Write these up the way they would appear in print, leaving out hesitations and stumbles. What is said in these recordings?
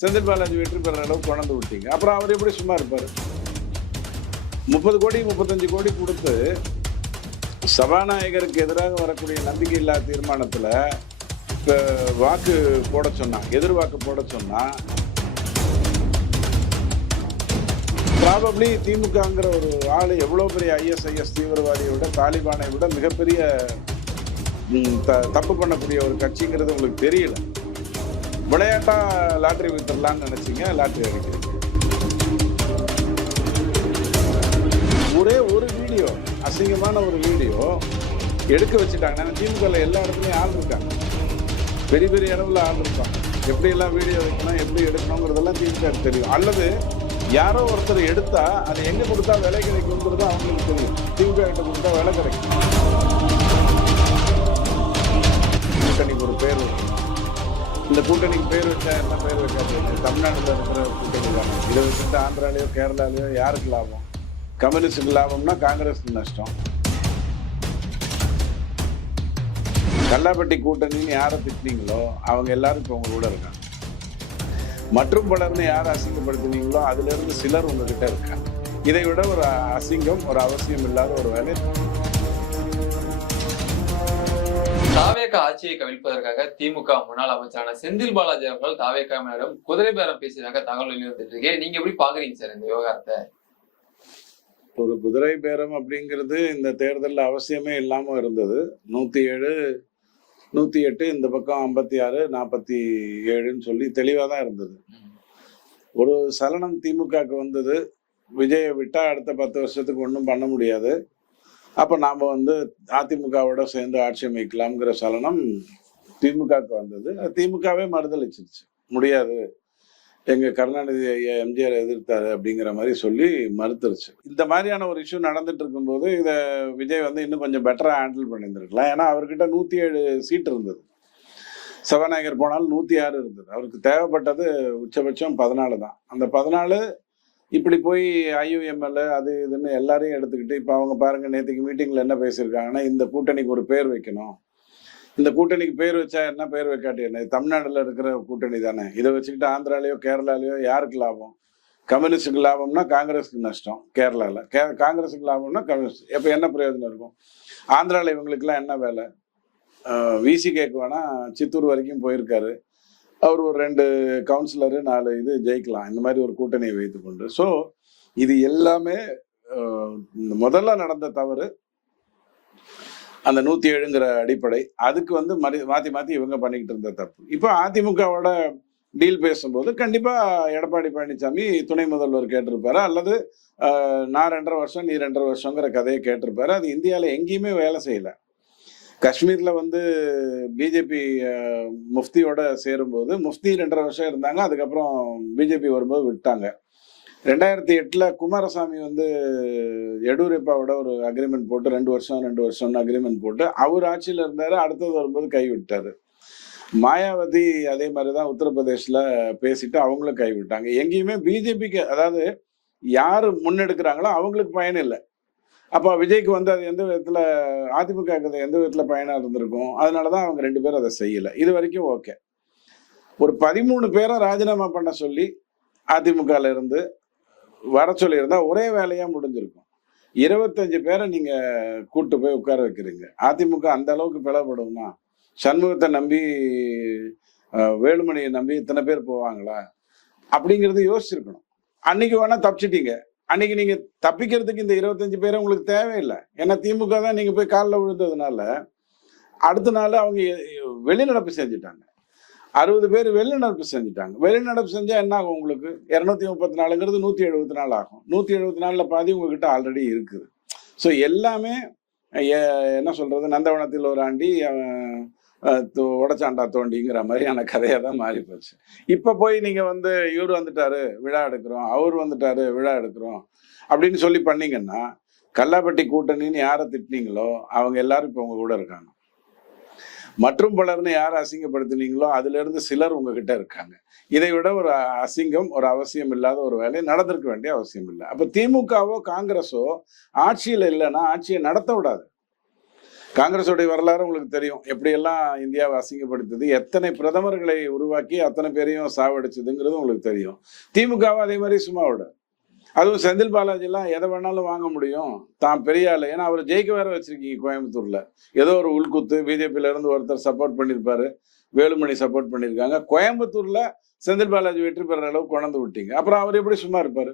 செந்தில் பாலாஜி வெற்றி பெற அளவுக்கு கொண்டு விட்டீங்க. அப்புறம் அவர் எப்படி சும்மா இருப்பாரு? 30 கோடி 35 கோடி கொடுத்து சபாநாயகருக்கு எதிராக வரக்கூடிய நம்பிக்கையில்லா தீர்மானத்துல வாக்கு போட சொன்னா, எதிர்வாக்கு போட சொன்னா, ப்ராபப்ளி திமுகங்கிற ஒரு ஆளு எவ்வளவு பெரிய ஐஎஸ்ஐஎஸ் தீவிரவாதியை விட, தாலிபானை விட மிகப்பெரிய தப்பு பண்ணக்கூடிய ஒரு கட்சிங்கிறது உங்களுக்கு தெரியல. விளையாட்டா லாட்டரி வித்துடலாம்னு நினைச்சீங்க, லாட்டரி அடிக்கிறீங்க. ஒரே ஒரு வீடியோ, அசிங்கமான ஒரு வீடியோ எடுக்க வச்சுட்டாங்க. திமுக எல்லா இடத்துலையும் ஆள் இருக்காங்க, பெரிய பெரிய அளவில் ஆள் இருப்பாங்க. எப்படி எல்லாம் வீடியோ வைக்கணும், எப்படி எடுக்கணுங்கிறதெல்லாம் திமுக தெரியும். அல்லது யாரோ ஒருத்தர் எடுத்தா அது எங்க கொடுத்தா விலை கிடைக்குங்கிறது அவங்களுக்கு தெரியும். திமுக கிட்ட கொடுத்தா விலை கிடைக்கும். கூட்டணிக்கு ஒரு பேர் வச்சு, இந்த கூட்டணிக்கு பேர் வச்சா என்ன பேர் வைக்காது? தமிழ்நாட்டில் இருக்கிற கூட்டணி தானே. இதை வச்சுட்டு ஆந்திராலேயோ கேரளாலேயோ யாருக்கு லாபம்? கம்யூனிஸ்டுக்கு லாபம்னா காங்கிரஸுக்கு நஷ்டம். கல்லாப்பட்டி கூட்டணின்னு யாரை திட்டினீங்களோ அவங்க எல்லாரும் இப்போ உங்க கூட இருக்காங்க. மற்றும் பலர்னு யாரை அசிங்கப்படுத்தினீங்களோ அதுல இருந்து சிலர் உங்ககிட்ட இருக்காங்க. இதை விட ஒரு அசிங்கம், ஒரு அவசியம் இல்லாத ஒரு வேலை. தாவேகா ஆட்சியை கவிழ்ப்பதற்காக திமுக முன்னாள் அமைச்சரான செந்தில் பாலாஜி அவர்கள் தாவேகாவினரிடம் குதிரை பேரம் பேசியதாக தகவல் வெளிவந்துட்டு இருக்கு. நீங்க எப்படி பாக்குறீங்க சார் இந்த விவகாரத்தை? ஒரு குதிரை பேரம் அப்படிங்கிறது இந்த தேர்தலில் அவசியமே இல்லாம இருந்தது. 107, 108, இந்த பக்கம் 56, 47ன்னு சொல்லி தெளிவாக தான் இருந்தது. ஒரு சலனம் திமுகவுக்கு வந்தது. விஜயை விட்டா அடுத்த 10 வருஷத்துக்கு ஒன்றும் பண்ண முடியாது, அப்போ நாம் அதிமுகவோட சேர்ந்து ஆட்சி அமைக்கலாம்ங்கிற சலனம் திமுகவுக்கு வந்தது. திமுகவே மறுதளிச்சிருச்சு. முடியாது, எங்க கருணாநிதி எம்ஜிஆர் எதிர்த்தாரு அப்படிங்கிற மாதிரி சொல்லி மறுத்துருச்சு. இந்த மாதிரியான ஒரு இஷ்யூ நடந்துட்டு இருக்கும்போது இதை விஜய் இன்னும் கொஞ்சம் பெட்டரா ஹேண்டில் பண்ணியிருந்திருக்கலாம். ஏன்னா அவர்கிட்ட 107 சீட் இருந்தது. சபாநாயகர் போனாலும் 106 இருந்தது. அவருக்கு தேவைப்பட்டது உச்சபட்சம் 14 தான். அந்த 14 இப்படி போய் IUML அது இதுன்னு எல்லாரையும் எடுத்துக்கிட்டு இப்போ அவங்க பாருங்க, நேற்றுக்கு மீட்டிங்ல என்ன பேசியிருக்காங்கன்னா, இந்த கூட்டணிக்கு ஒரு பேர் வைக்கணும். இந்த கூட்டணிக்கு பேர் வச்சா என்ன, பேர் வைக்காட்டி என்ன? தமிழ்நாடுல இருக்கிற கூட்டணி தானே. இதை வச்சுக்கிட்டு ஆந்திராலேயோ கேரளாலேயோ யாருக்கு லாபம்? கம்யூனிஸ்டுக்கு லாபம்னா காங்கிரஸுக்கு நஷ்டம். கேரளாவில் காங்கிரஸுக்கு லாபம்னா கம்யூனிஸ்ட். எப்போ என்ன பிரயோஜனம் இருக்கும்? ஆந்திராவில் இவங்களுக்குலாம் என்ன வேலை? விசி கேக்கு வேணா சித்தூர் வரைக்கும் போயிருக்காரு. அவர் ஒரு 2 கவுன்சிலரு 4 இது ஜெயிக்கலாம், இந்த மாதிரி ஒரு கூட்டணியை வைத்துக்கொண்டு. ஸோ இது எல்லாமே முதல்ல நடந்த தவறு. அந்த 107ங்கிற அடிப்படை, அதுக்கு மாற்றி மாற்றி இவங்க பண்ணிக்கிட்டு இருந்த தப்பு. இப்போ அதிமுகவோட டீல் பேசும்போது கண்டிப்பா எடப்பாடி பழனிசாமி துணை முதல்வர் கேட்டிருப்பாரு, அல்லது நான் 2.5 வருஷம் நீ 2.5 வருஷங்கிற கதையை கேட்டிருப்பாரு. அது இந்தியாவில் எங்கேயுமே வேலை செய்யல. காஷ்மீர்ல பிஜேபி முஃப்தியோட சேரும்போது முஃப்தி 2.5 வருஷம் இருந்தாங்க. அதுக்கப்புறம் பிஜேபி வரும்போது விட்டாங்க. 2008 குமாரசாமி எடியூரப்பாவோட ஒரு அக்ரிமெண்ட் போட்டு 2 வருஷம்னு அக்ரிமெண்ட் போட்டு அவர் ஆட்சியில் இருந்தாரு. அடுத்தது வரும்போது கைவிட்டாரு. மாயாவதி அதே மாதிரிதான் உத்தரப்பிரதேஷ்ல பேசிட்டு அவங்களும் கைவிட்டாங்க. எங்கேயுமே பிஜேபிக்கு, அதாவது யாரு முன்னெடுக்கிறாங்களோ அவங்களுக்கு பயன் இல்லை. அப்ப விஜய்க்கு அது எந்த விதத்துல, அதிமுக எந்த விதத்துல பயனா இருந்திருக்கும்? அதனாலதான் அவங்க 2 பேரும் அதை செய்யல. இது வரைக்கும் ஓகே. ஒரு 13 பேரை ராஜினாமா பண்ண சொல்லி அதிமுகல இருந்து வர சொல்லி இருந்தா ஒரே வேலையா முடிஞ்சிருக்கும். 25 பேரை நீங்க கூட்டு போய் உட்கார வைக்கிறீங்க. அதிமுக அந்த அளவுக்கு பிளவுபடும்னா, சண்முகத்தை நம்பி வேலுமணியை நம்பி இத்தனை பேர் போவாங்களா அப்படிங்கறது யோசிச்சிருக்கணும். அன்னைக்கு வேணா தப்பிச்சிட்டீங்க. அன்னைக்கு நீங்க தப்பிக்கிறதுக்கு இந்த 25 பேரை உங்களுக்கு தேவையில்லை. ஏன்னா திமுக தான் நீங்க போய் காலில் விழுந்ததுனால அடுத்த நாள் அவங்க வெளிநடப்பு செஞ்சுட்டாங்க. 60 பேர் வெளிநடப்பு செஞ்சுட்டாங்க. வெளிநடப்பு செஞ்சா என்ன ஆகும்? உங்களுக்கு 234ங்கிறது 174 ஆகும். 174ல பாதி உங்ககிட்ட ஆல்ரெடி இருக்குது. ஸோ எல்லாமே என்ன சொல்றது, நந்தவனத்தில் ஒரு ஆண்டி உடச்சாண்டா தோண்டிங்கிற மாதிரியான கதையா தான் மாறி போச்சு. இப்ப போய் நீங்க இவர் வந்துட்டாரு விழா எடுக்கிறோம், அவர் வந்துட்டாரு விழா எடுக்கிறோம் அப்படின்னு சொல்லி பண்ணீங்கன்னா, கல்லாப்பட்டி கூட்டணின்னு யாரை திட்டினீங்களோ அவங்க எல்லாரும் இப்ப உங்க கூட இருக்காங்க. மற்றும் பலர்னு யாரை அசிங்கப்படுத்தினீங்களோ அதுல இருந்து சிலர் உங்ககிட்ட இருக்காங்க. இதை விட ஒரு அசிங்கம், ஒரு அவசியம் இல்லாத ஒரு வேலை நடந்திருக்க வேண்டிய அவசியம் இல்லை. அப்ப திமுகவோ காங்கிரஸோ ஆட்சியில இல்லைன்னா ஆட்சியை நடத்த விடாது. காங்கிரஸுடைய வரலாறு உங்களுக்கு தெரியும், எப்படியெல்லாம் இந்தியாவை அசிங்கப்படுத்துது, எத்தனை பிரதமர்களை உருவாக்கி அத்தனை பேரையும் சாவடிச்சதுங்கிறது உங்களுக்கு தெரியும். திமுகவை அதே மாதிரி சும்மா விட, அதுவும் செந்தில் பாலாஜி எல்லாம் எதை வேணாலும் வாங்க முடியும், தான் பெரிய ஆளு. ஏன்னா அவர் ஜெயிக்க வேற வச்சிருக்கீங்க கோயம்புத்தூர்ல. ஏதோ ஒரு உள்குத்து, பிஜேபியில இருந்து ஒருத்தர் சப்போர்ட் பண்ணியிருப்பாரு, வேலுமணி சப்போர்ட் பண்ணியிருக்காங்க. கோயம்புத்தூர்ல செந்தில் பாலாஜி வெற்றி பெற அளவுக்கு கொண்டு விட்டீங்க. அப்புறம் அவர் எப்படி சும்மா இருப்பாரு?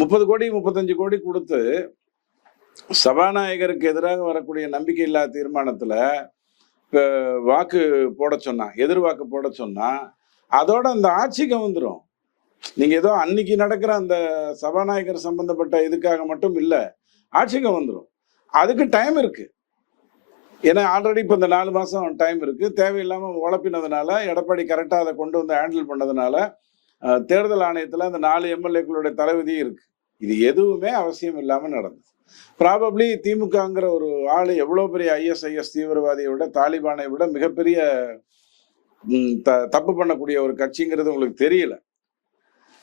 30 கோடி 35 கோடி கொடுத்து சபாநாயகருக்கு எதிராக வரக்கூடிய நம்பிக்கை இல்லாத தீர்மானத்துல வாக்கு போட சொன்னா, எதிர்வாக்கு போட சொன்னா, அதோட அந்த ஆட்சிக்கு வந்துடும். நீங்க ஏதோ அன்னைக்கு நடக்கிற அந்த சபாநாயகர் சம்பந்தப்பட்ட இதுக்காக மட்டும் இல்ல, ஆட்சிக்கு வந்துடும். அதுக்கு டைம் இருக்கு. ஏன்னா ஆல்ரெடி இப்ப இந்த 4 மாசம் டைம் இருக்கு. தேவையில்லாம உழப்பினதுனால, எடப்பாடி கரெக்டா அதை கொண்டு வந்து ஹேண்டில் பண்ணதுனால தேர்தல் ஆணையத்துல அந்த 4 எம்எல்ஏக்களுடைய தலைவிதியும் இருக்கு. இது எதுவுமே அவசியம் இல்லாம நடந்தது. ப்ராபப்ளி திமுகங்கிற ஒரு ஆளு எவ்வளவு பெரிய ISIS தீவிரவாதியை விட, தாலிபானை விட மிகப்பெரிய தப்பு பண்ணக்கூடிய ஒரு கட்சிங்கிறது உங்களுக்கு தெரியல.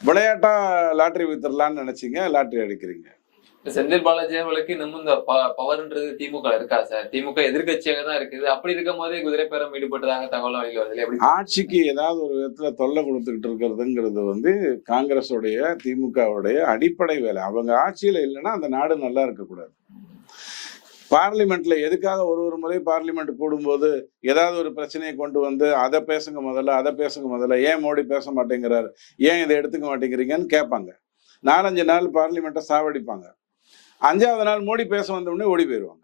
விளையாட்டா லாட்டரி வித்துடலான்னு நினைச்சீங்க, லாட்டரி அடிக்கிறீங்க. செந்தில் பாலாஜி அவர்களுக்கு இன்னமும் இந்த பவர்ன்றது திமுக இருக்கா சார்? திமுக எதிர்கட்சியாக தான் இருக்குது. அப்படி இருக்கும் போதே குதிரை பேரம் ஈடுபட்டதாக தகவல் வெளியில் வருது. எப்படி ஆட்சிக்கு ஏதாவது ஒரு விதத்துல தொல்லை கொடுத்துக்கிட்டு இருக்கிறதுங்கிறது காங்கிரஸுடைய, திமுகவுடைய அடிப்படை வேலை. அவங்க ஆட்சியில இல்லைன்னா அந்த நாடு நல்லா இருக்கக்கூடாது. பார்லிமெண்ட்ல எதுக்காக ஒரு முறை பார்லிமெண்ட் கூடும்போது ஏதாவது ஒரு பிரச்சனையை கொண்டு வந்து அதை பேசுங்க முதல்ல, ஏன் மோடி பேச மாட்டேங்கிறாரு, ஏன் இதை எடுத்துக்க மாட்டேங்கிறீங்கன்னு கேட்பாங்க. 4-5 நாள் பார்லிமெண்ட்டை சாவடிப்பாங்க. 5வது நாள் மோடி பேச வந்தோடனே ஓடி போயிடுவாங்க.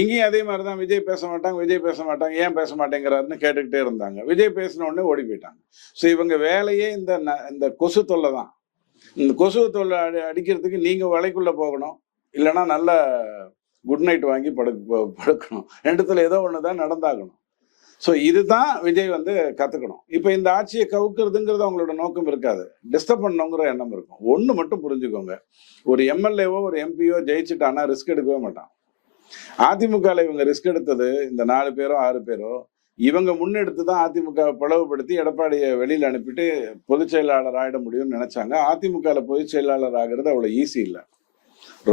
இங்கேயும் அதே மாதிரிதான், விஜய் பேச மாட்டாங்க, ஏன் பேச மாட்டேங்கிறாருன்னு கேட்டுக்கிட்டே இருந்தாங்க. விஜய் பேசின உடனே ஓடி போயிட்டாங்க. ஸோ இவங்க வேலையே இந்த கொசு தொல்லை தான். இந்த கொசு தொல்லை அடிக்கிறதுக்கு நீங்க வலைக்குள்ள போகணும், இல்லைன்னா நல்ல குட் நைட் வாங்கி படுக்கணும். ரெண்டுத்துல ஏதோ ஒண்ணுதான் நடந்தாகணும். ஸோ இதுதான் விஜய் கத்துக்கணும். இப்ப இந்த ஆட்சியை கவுக்குறதுங்கிறது அவங்களோட நோக்கம் இருக்காது, டிஸ்டர்ப் பண்ணணுங்கிற எண்ணம் இருக்கும். ஒண்ணு மட்டும் புரிஞ்சுக்கோங்க, ஒரு எம்எல்ஏவோ ஒரு எம்பியோ ஜெயிச்சுட்டானா ரிஸ்க் எடுக்கவே மாட்டான். அதிமுக இவங்க ரிஸ்க் எடுத்தது இந்த 4 பேரோ 6 பேரோ இவங்க முன்னெடுத்து தான் அதிமுக பிளவுபடுத்தி எடப்பாடியை வெளியில அனுப்பிட்டு பொதுச் செயலாளர் ஆயிட முடியும்னு நினைச்சாங்க. அதிமுக பொதுச் செயலாளர் ஆகிறது அவ்வளவு ஈஸி இல்லை,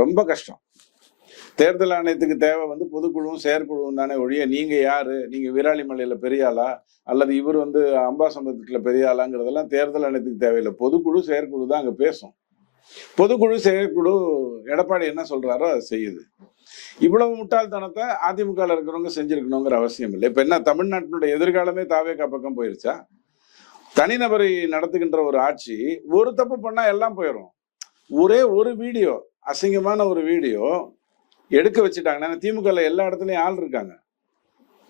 ரொம்ப கஷ்டம். தேர்தல் ஆணையத்துக்கு தேவை பொதுக்குழுவும் செயற்குழுவும் தானே ஒழிய, நீங்க யாரு, நீங்க வீராளிமலையில பெரிய ஆளா அல்லது இவர் அம்பாசமுத்திரத்துல பெரிய ஆளாங்கிறதெல்லாம் தேர்தல் ஆணையத்துக்கு தேவையில்லை. பொதுக்குழு செயற்குழு தான் அங்க பேசும். பொதுக்குழு செயற்குழு எடப்பாடி என்ன சொல்றாரோ அதை செய்யுது. இவ்வளவு முட்டாள்தனத்தை அதிமுக இருக்கிறவங்க செஞ்சிருக்கணுங்கிற அவசியம் இல்லை. இப்ப என்ன, தமிழ்நாட்டினுடைய எதிர்காலமே தாவேகா பக்கம் போயிருச்சா? தனிநபரை நடத்துகின்ற ஒரு ஆட்சி ஒரு தப்பு பண்ணா எல்லாம் போயிடும். ஒரே ஒரு வீடியோ, அசிங்கமான ஒரு வீடியோ எடுக்க வச்சுட்டாங்கன்னா, திமுக எல்லா இடத்துலயும் ஆள் இருக்காங்க,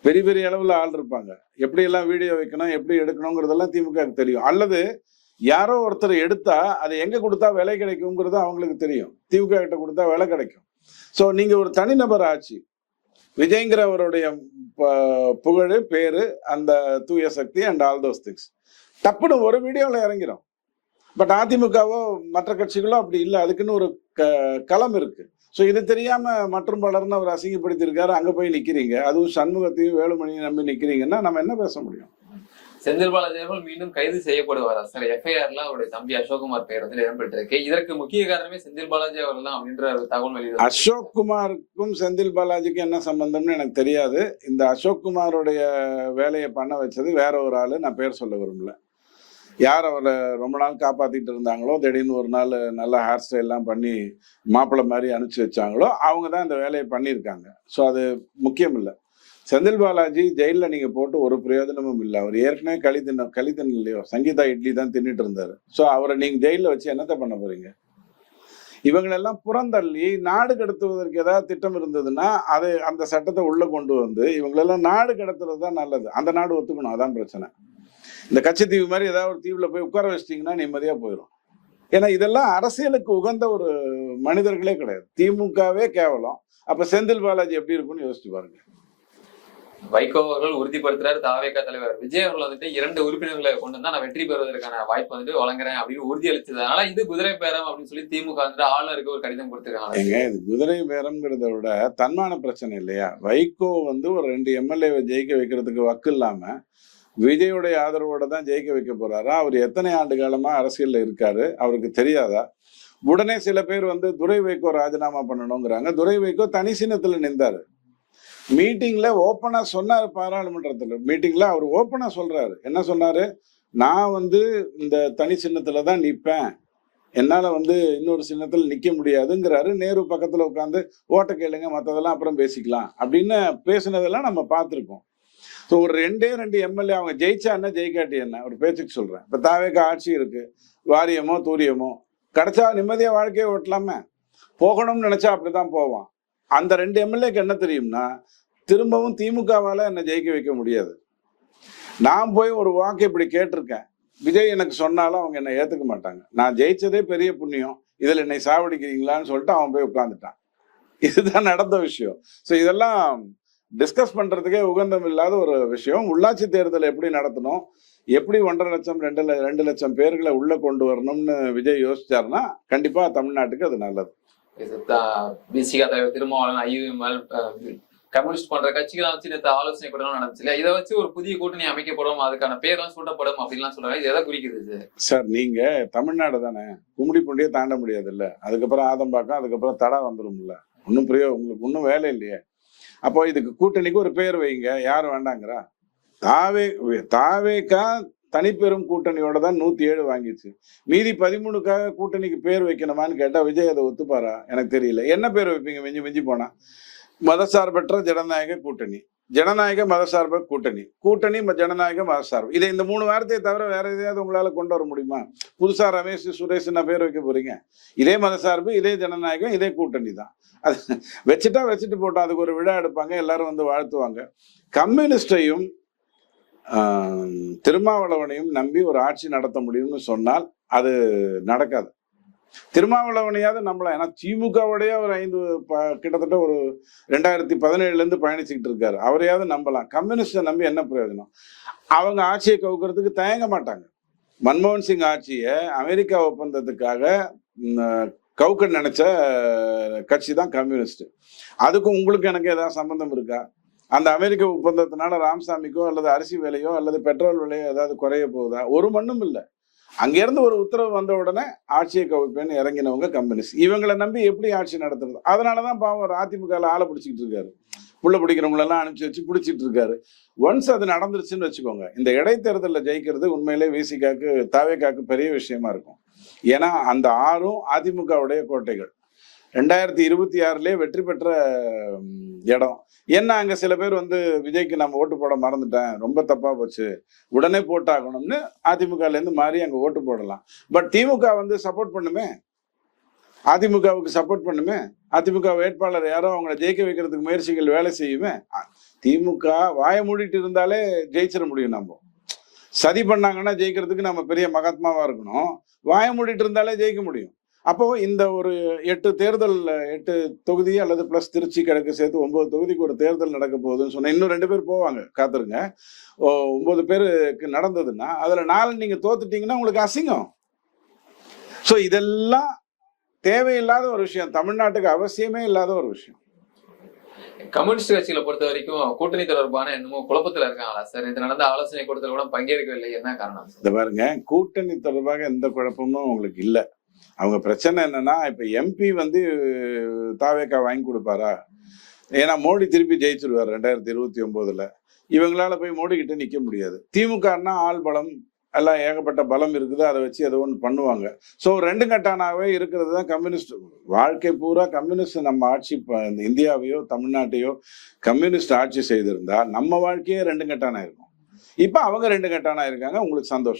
பெரிய பெரிய அளவுல ஆள் இருப்பாங்க. எப்படி எல்லாம் வீடியோ வைக்கணும், எப்படி எடுக்கணுங்கிறதெல்லாம் திமுக தெரியும். அல்லது யாரோ ஒருத்தர் எடுத்தா அதை எங்க கொடுத்தா விலை கிடைக்குங்கிறது அவங்களுக்கு தெரியும், திமுக கிட்ட கொடுத்தா விலை கிடைக்கும். சோ நீங்க ஒரு தனிநபர் ஆட்சி, விஜய்ங்கிறவருடைய புகழ், பேரு, அந்த தூய சக்தி அண்ட் ஆல் தோஸ் திங்ஸ் டப்புன்னு ஒரு வீடியோல இறங்கிடும். பட் அதிமுகவோ மற்ற கட்சிகளோ அப்படி இல்லை, அதுக்குன்னு ஒரு களம் இருக்கு. ஸோ இது தெரியாம மற்றும் பலர்னு அவர் அசிங்கப்படுத்தியிருக்காரு, அங்க போய் நிக்கிறீங்க, அதுவும் சண்முகத்தையும் வேலுமணியும் நம்பி நிக்கிறீங்கன்னா நம்ம என்ன பேச முடியும்? செந்தில் பாலாஜி அவர்கள் மீண்டும் கைது செய்யப்படுவாரா சார்? FIRல அவருடைய தம்பி அசோக்குமார் பெயர் இடம்பெற்றிருக்கு. இதற்கு முக்கிய காரணமே செந்தில் பாலாஜி அவர்கள் தான் அப்படின்ற தகவல் வெளியிட. அசோக்குமாருக்கும் செந்தில் பாலாஜிக்கும் என்ன சம்பந்தம்னு எனக்கு தெரியாது. இந்த அசோக்குமாருடைய வேலையை பண்ண வச்சது வேற ஒரு ஆளு, நான் பேர் சொல்ல விரும்பல. யார் அவரை ரொம்ப நாள் காப்பாத்திட்டு இருந்தாங்களோ, திடீர்னு ஒரு நாள் நல்லா ஹேர் ஸ்டைல்லாம் பண்ணி மாப்பிள்ளை மாதிரி அனுப்பிச்சு வச்சாங்களோ, அவங்க தான் இந்த வேலையை பண்ணியிருக்காங்க. ஸோ அது முக்கியம் இல்லை. செந்தில் பாலாஜி ஜெயில நீங்க போட்டு ஒரு பிரயோஜனமும் இல்லை. அவர் ஏற்கனவே களி இல்லையோ, சங்கீதா இட்லி தான் தின்னுட்டு இருந்தாரு. ஸோ அவரை நீங்க ஜெயில வச்சு என்னத்த பண்ண போறீங்க? இவங்களெல்லாம் புறந்தள்ளி நாடு கடத்துவதற்கு ஏதாவது திட்டம் இருந்ததுன்னா அது அந்த சட்டத்தை உள்ள கொண்டு வந்து இவங்களெல்லாம் நாடு கடத்துறது தான் நல்லது. அந்த நாடு ஒத்துக்கணும், அதான் பிரச்சனை. இந்த கச்சத்தீவு மாதிரி ஏதாவது ஒரு தீவுல போய் உட்கார வச்சிட்டீங்கன்னா நிம்மதியா போயிடும். ஏன்னா இதெல்லாம் அரசியலுக்கு உகந்த ஒரு மனிதர்களே கிடையாது. திமுகவே கேவலம். அப்ப செந்தில் பாலாஜி எப்படி இருக்கும்னு யோசிச்சு பாருங்க. வைகோ அவர்கள் உறுதிப்படுத்துறாரு. தாவேகா தலைவர் விஜய் அவர்கள் 2 உறுப்பினர்களை கொண்டு வந்தா நான் வெற்றி பெறுவதற்கான வாய்ப்பு வழங்குறேன் அப்படின்னு உறுதி அளிச்சதுனால இது குதிரை பேரம் அப்படின்னு சொல்லி திமுக ஆளுநருக்கு ஒரு கடிதம் கொடுத்திருக்காங்க. இது குதிரை பேரம்ங்கிறத விட தன்மான பிரச்சனை இல்லையா? வைகோ ஒரு 2 எம்எல்ஏவை ஜெயிக்க வைக்கிறதுக்கு வக்கு இல்லாம விஜயுடைய ஆதரவோட தான் ஜெயிக்க வைக்க போறாரா? அவர் எத்தனை ஆண்டு காலமா அரசியல்ல இருக்காரு, அவருக்கு தெரியாதா? உடனே சில பேர் வந்து துரை வைகோ ராஜினாமா பண்ணணுங்கிறாங்க. துரை வைகோ தனி சின்னத்துல நின்றாரு. மீட்டிங்ல ஓப்பனா சொன்னாரு, பாராளுமன்றத்துல மீட்டிங்ல அவர் ஓப்பனா சொல்றாரு. என்ன சொன்னாரு? நான் வந்து இந்த தனி சின்னத்துல தான் நிப்பேன், என்னால வந்து இன்னொரு சின்னத்துல நிக்க முடியாதுங்கிறாரு. நேரு பக்கத்துல உட்காந்து ஓட்ட கேளுங்க, மத்ததெல்லாம் அப்புறம் பேசிக்கலாம் அப்படின்னு பேசுனதெல்லாம் நம்ம பார்த்திருக்கோம். ஸோ ஒரு 2 எம்எல்ஏ அவங்க ஜெயிச்சா என்ன, ஜெயிக்காட்டி என்ன, ஒரு பேச்சுக்கு சொல்றேன். இப்ப தாவேக ஆட்சி இருக்கு, வாரியமோ தூரியமோ கிடைச்சா நிம்மதியா வாழ்க்கையை ஓட்டலாமே. போகணும்னு நினைச்சா அப்படிதான் போவான். அந்த 2 எம்எல்ஏக்கு என்ன தெரியும்னா, திரும்பவும் திமுகவால என்ன ஜெயிக்க வைக்க முடியாது. நான் போய் ஒரு வாக்கு இப்படி கேட்டிருக்கேன், விஜய் எனக்கு சொன்னாலும் அவங்க என்னை ஏத்துக்க மாட்டாங்க. நான் ஜெயிச்சதே பெரிய புண்ணியம், இதுல என்னை சாவடிக்கிறீங்களான்னு சொல்லிட்டு அவன் போய் உட்கார்ந்துட்டான். இதுதான் நடந்த விஷயம். ஸோ இதெல்லாம் டிஸ்கஸ் பண்றதுக்கே உகந்தம் இல்லாத ஒரு விஷயம். உள்ளாட்சி தேர்தலை எப்படி நடத்தணும், எப்படி 1.5 லட்சம் 2 லட்சம் பேர்களை உள்ள கொண்டு வரணும்னு விஜய் யோசிச்சாருன்னா கண்டிப்பா தமிழ்நாட்டுக்கு அது நல்லது. பிசிகா தலைவர் திருமாவளவன், ஐயுஎம்எல், கம்யூனிஸ்ட் போன்ற கட்சிகளாம் வச்சு நேற்று ஆலோசனை கூட்டம் நடந்துச்சு இல்லையா? இதை வச்சு ஒரு புதிய கூட்டணி அமைக்கப்படும், அதுக்கான பேர்லாம் சூட்டப்படும் அப்படின்லாம் சொல்றாங்க. இது எதை குறிக்குது சார்? நீங்க தமிழ்நாடு தானே, கும்மிடி பூண்டியே தாண்ட முடியாது இல்ல, அதுக்கப்புறம் ஆதம்பாக்கம், அதுக்கப்புறம் தடா வந்துரும்ல, ஒன்னும் உங்களுக்கு ஒன்னும் வேலை இல்லையே. அப்போ இதுக்கு கூட்டணிக்கு ஒரு பேர் வைங்க. யார் வேண்டாங்கிறா? தாவேகா தனிப்பெரும் கூட்டணியோட தான் 107 வாங்கிச்சு. மீதி 13க்காக கூட்டணிக்கு பேர் வைக்கணுமான்னு கேட்டா விஜய் அதை ஒத்துப்பாரா? எனக்கு தெரியல. என்ன பேர் வைப்பீங்க? மிஞ்சி மிஞ்சி போனா மதசார்பற்ற ஜனநாயக கூட்டணி, ஜனநாயக மதசார்பு கூட்டணி, கூட்டணி ஜனநாயக மதசார்பு. இதை இந்த 3 வார்த்தையை தவிர வேற எதையாவது உங்களால கொண்டு வர முடியுமா? புதுசா ரமேஷ் சுரேஷ் பேர் வைக்க போறீங்க? இதே மதசார்பு, இதே ஜனநாயகம், இதே கூட்டணி தான். அது வச்சுட்டு போட்டோம். அதுக்கு ஒரு விழா எடுப்பாங்க, எல்லாரும் வந்து வாழ்த்துவாங்க. கம்யூனிஸ்டையும் திருமாவளவனையும் நம்பி ஒரு ஆட்சி நடத்த முடியும்னு சொன்னால் அது நடக்காது. திருமாவளவனையாவது நம்பலாம். ஏன்னா திமுகவுடைய ஒரு கிட்டத்தட்ட ஒரு 2017 இருந்து பயணிச்சுக்கிட்டு இருக்காரு. அவரையாவது நம்பலாம். கம்யூனிஸ்ட நம்பி என்ன பிரயோஜனம்? அவங்க ஆட்சியை கவுக்கிறதுக்கு தயங்க மாட்டாங்க. மன்மோகன் சிங் ஆட்சியை அமெரிக்கா ஒப்பந்தத்துக்காக கவுக்க நினைச்ச கட்சி தான் கம்யூனிஸ்ட். அதுக்கும் உங்களுக்கு எனக்கு ஏதாவது சம்பந்தம் இருக்கா? அந்த அமெரிக்க ஒப்பந்தத்தினால ராமசாமிக்கோ அல்லது அரிசி விலையோ அல்லது பெட்ரோல் விலையோ ஏதாவது குறைய போகுதா? ஒரு மண்ணும் இல்லை. அங்கிருந்து ஒரு உத்தரவு வந்த உடனே ஆட்சியை கவிப்பேன்னு இறங்கினவங்க கம்யூனிஸ்ட். இவங்களை நம்பி எப்படி ஆட்சி நடத்துறது? அதனாலதான் பாவம் அதிமுக ஆளை பிடிச்சிக்கிட்டு இருக்காரு. புள்ள பிடிக்கிறவங்களெல்லாம் அனுப்பிச்சு வச்சு பிடிச்சிட்டு இருக்காரு. ஒன்ஸ் அது நடந்துருச்சுன்னு வச்சுக்கோங்க, இந்த இடைத்தேர்தலில் ஜெயிக்கிறது உண்மையிலே விசிகாக்கு தாவேகாக்கு பெரிய விஷயமா இருக்கும். ஏன்னா அந்த 6ம் அதிமுகவுடைய கோட்டைகள். 2026 வெற்றி பெற்ற இடம். ஏன்னா அங்க சில பேர் வந்து விஜய்க்கு நம்ம ஓட்டு போட மறந்துட்டேன், ரொம்ப தப்பா போச்சு, உடனே போட்டாகணும்னு அதிமுகல இருந்து மாறி அங்க ஓட்டு போடலாம். பட் திமுக வந்து சப்போர்ட் பண்ணுமே, அதிமுகவுக்கு சப்போர்ட் பண்ணுமே. அதிமுக வேட்பாளர் யாரோ அவங்களை ஜெயிக்க வைக்கிறதுக்கு முயற்சிகள் வேலை செய்யுமே. திமுக வாய மூடிட்டு இருந்தாலே ஜெயிச்சிட முடியும். நம்ம சதி பண்ணாங்கன்னா ஜெயிக்கிறதுக்கு நம்ம பெரிய மகாத்மாவா இருக்கணும். வாய மூடிட்டு இருந்தாலே ஜெயிக்க முடியும். அப்போ இந்த ஒரு 8 தொகுதி அல்லது பிளஸ் திருச்சி கிழக்கு சேர்த்து 9 தொகுதிக்கு ஒரு தேர்தல் நடக்க போகுதுன்னு சொன்னா, இன்னும் 2 பேர் போவாங்க, காத்துருங்க. 9 பேருக்கு நடந்ததுன்னா அதுல 4 நீங்க தோத்துட்டீங்கன்னா உங்களுக்கு அசிங்கம். சோ இதெல்லாம் தேவையில்லாத ஒரு விஷயம், தமிழ்நாட்டுக்கு அவசியமே இல்லாத ஒரு விஷயம். கம்யூனிஸ்ட் கட்சிகளை பொறுத்த வரைக்கும் கூட்டணி தொடர்பான என்னமோ குழப்பத்துல இருக்காங்களா சார்? இது நடந்த ஆலோசனை கூட்டத்தில் கூட பங்கேற்கவில்லை, என்ன காரணம்? இந்த பாருங்க, கூட்டணி தொடர்பாக எந்த குழப்பமும் உங்களுக்கு இல்லை. அவங்க பிரச்சனை என்னன்னா, இப்ப எம்பி வந்து தாவேகா வாங்கி கொடுப்பாரா? ஏன்னா மோடி திருப்பி ஜெயிச்சிருவார் 2029. இவங்களால போய் மோடி கிட்ட நிக்க முடியாது. திமுகன்னா ஆள் பலம் எல்லாம் ஏகப்பட்ட பலம் இருக்குது, அதை வச்சு ஏதோ ஒன்று பண்ணுவாங்க. ஸோ 2 கட்டானாவே இருக்கிறது தான் கம்யூனிஸ்ட் வாழ்க்கை பூரா. கம்யூனிஸ்ட் நம்ம ஆட்சி இந்தியாவையோ தமிழ்நாட்டையோ கம்யூனிஸ்ட் ஆட்சி செய்திருந்தா நம்ம வாழ்க்கையே 2 கட்டானா இருக்கும். இப்ப அவங்க 2 கட்டானா இருக்காங்க. உங்களுக்கு சந்தோஷம்.